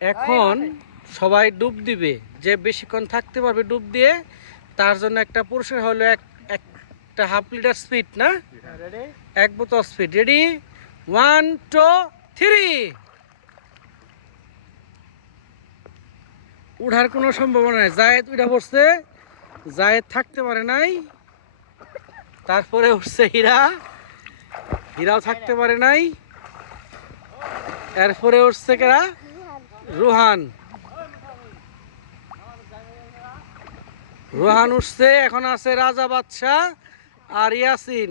এখন সবাই ডুব দিবে, যে বেশিক্ষণ থাকতে পারবে ডুব দিয়ে তার জন্য একটা পুরস্কার হলো একটা হাফ লিটার স্পিড, না এক বোতল স্পিড। রেডি, 1 2 3। উঠার কোনো সম্ভাবনা নাই। জায়েদ উঠা পড়ছে, জায়েদ থাকতে পারে নাই। তারপরে উঠছে হীরা, হীরাও থাকতে পারে নাই। এরপরে উঠছে কেরা, রোহান, রোহান উঠছে। এখন আছে রাজা বাদশাহ আর ইয়াসিন।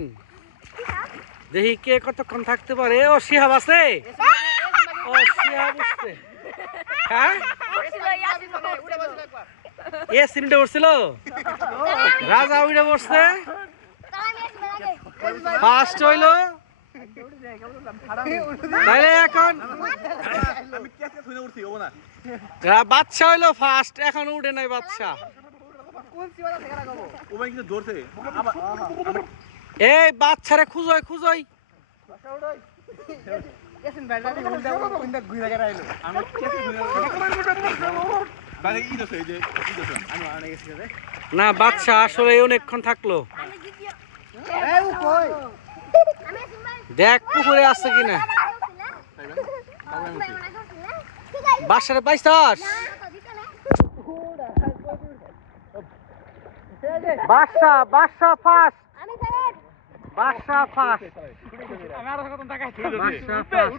দেখি কে কতক্ষণ থাকতে পারে। ও শিহাব আছে, ও শিহাব উঠছে। হ্যাঁ ইয়াসিন উঠে পড়ছিল, রাজা উঠে পড়ছে। ফার্স্ট হইলো তাইলে এখন বাদশা হইলো ফার্স্ট, এখন উঠে নাই বাদশা। এই বাচ্চারে খুঁজোই খুঁজোই। না বাচ্চা আসলে অনেকক্ষণ থাকলো। দেখ পুকুরে আছে কিনা। বাসারে পাইছস? বাসা বাসা ফার্স্ট, বাসা ফার্স্ট, বাসা ফার্স্ট।